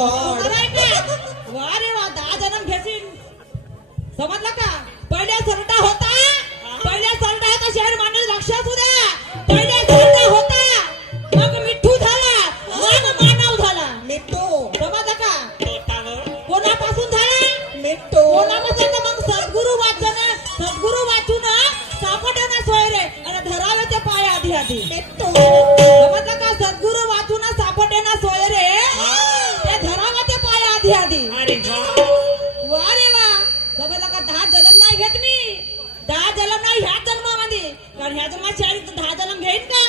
God. वा रे वा, 10 जन्म घेशील. समजलं का? पहिल्या सरटा होता शहर माणूस लक्षात द्या. पहिल्या सरटा होता, मग मिठू झाला, मग मानव झाला. मिठू. समजलं का? कोणापासून झाला? मिठू. कोणापासून? मग सद्गुरु वाचून सापडणं सोय रे, आणि धरावे ते पाय आधी आधी. मिठू. समजलं का? सद्गुरु वाचून सापडणं सोय रे, ते धरावे ते पाय आधी आधी. वा रे वा. समजलं का? 10 जन्म नाही घेत मी. 10 जन्म नाही ह्या जन्मामध्ये. कारण ह्या जन्मात 10 जन्म घेईन का?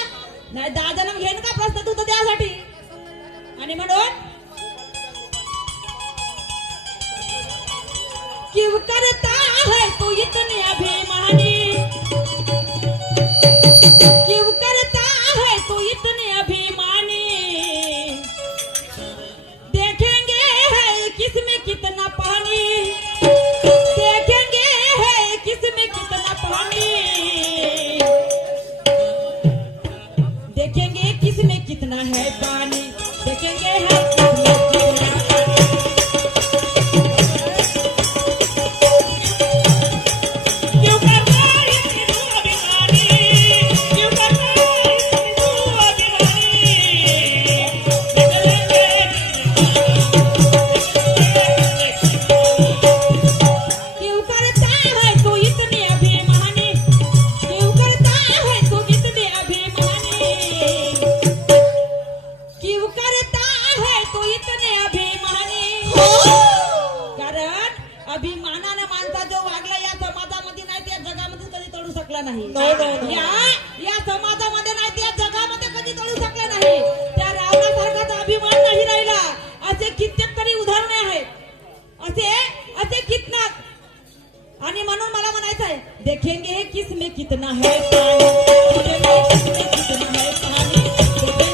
नाही 10 जन्म घेईन का? प्रश्न तू तर त्यासाठी. आणि म्हणून क्यों करता है तू इतने अभिमानी, क्यों करता है तू इतने अभिमानी, देखेंगे है किसमें कितना पानी, देखेंगे है किसमें कितना पानी, देखेंगे किसमें कितना है पानी, देखेंगे है किसमें कितना पानी. अभिमानाने माणसा जो वागला या समाजामध्ये नाही त्या जगामध्ये कधी तळू शकला नाही. या समाजामध्ये नाही त्या जगामध्ये कधी तळू शकला नाही. त्या रावणासारखाचा अभिमान नाही राहिला. असे कित्येक तरी उदाहरणे आहेत. असे कितनाक. आणि म्हणून मला म्हणायचं आहे, देखेंगे किसमें कितना है पानी, देखेंगे किसमें कितना है पानी, देखेंगे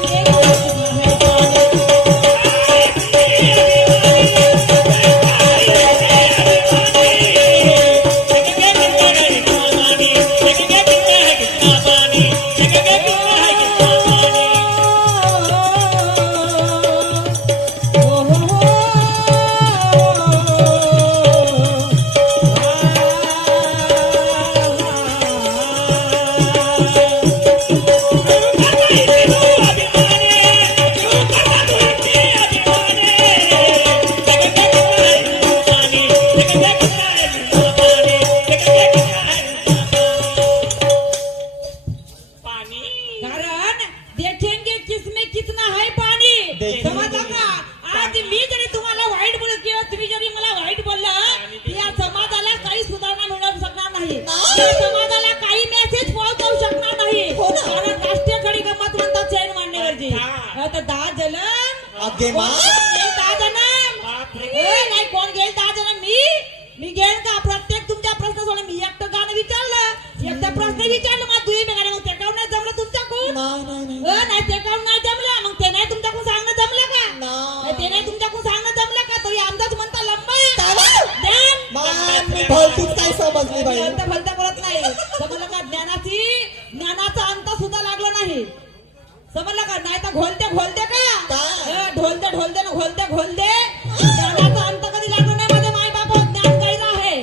किसमें कितना है पानी. समाजाला काही मेसेज पोहोचवू शकणार नाही. कारण राष्ट्रीय घडी गंमत म्हणतात चैन मांडण्यावरची. आता 10 जन्म आगे मा 10 जन्म नाही. कोण घेईल 10 जन्म? मी घेईल का? प्रत्येक तुमच्या प्रश्न सोडून मी एकटं गाणं विचारलं, एकटा प्रश्न विचारलं, मग तुम्ही गाणं, मग ते काऊन नाही जमलं तुमच्याकडून? नाही ते काऊन नाही जमलं? मग ते नाही तुमच्याकडून सांगणं जमलं का? ते नाही तुमच्याकडून सांगणं जमलं का? तरी आमदाच म्हणता लंबा काय समजली बाई? भलता बोलत नाही. समजलं का? ज्ञानाचा अंत सुद्धा लागला नाही. समजलं का? नाही तर घोलते का? ढोलते ना घोलते. ज्ञानाचा अंत कधी लागला नाही. माझे माय बाप ज्ञान गैर आहे.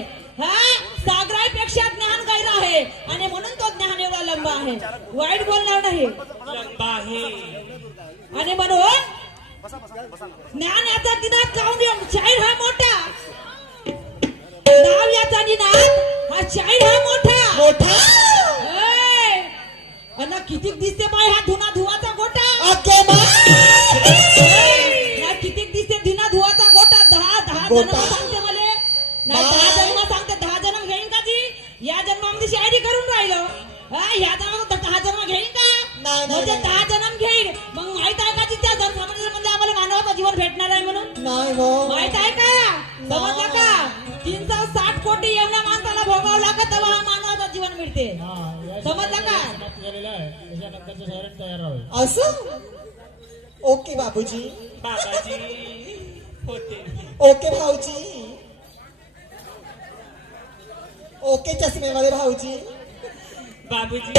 सागरापेक्षा ज्ञान गैर आहे. आणि म्हणून तो ज्ञान एवढा लंबा आहे. वाईट बोलणार नाही. आणि म्हणून ज्ञान याचा दिनात जाऊन शाहीर हा मोठा, नाव याचा निनाद हा शाहीर हा मोठा. अन किती दिसते बाय हा धुना धुवाचा गोटा. किती दिसते धुना धुवाचा गोटा. 10 जन्म सांगते मला. नाही 10 जन्म सांगते. 10 जन्म घेईन का ती? या जन्मामध्ये शायरी करून राहिलो. या जन्मात 10 जन्म घेईन का? म्हणजे 10 जन्म घेईन. मग माहित आहे का त्या जन्मामध्ये म्हणजे आम्हाला मानवाचं जीवन भेटणार आहे म्हणून? माहित आहे का? समजलं का? 360 कोटी एवढ्या माणसाला भोगावं लागत तेव्हा मानवाचं जीवन मिळते. समजलं का? असं. ओके बाबूजी. ओके भाऊजी. ओके चष्मे वाले भाऊजी. बाबूजी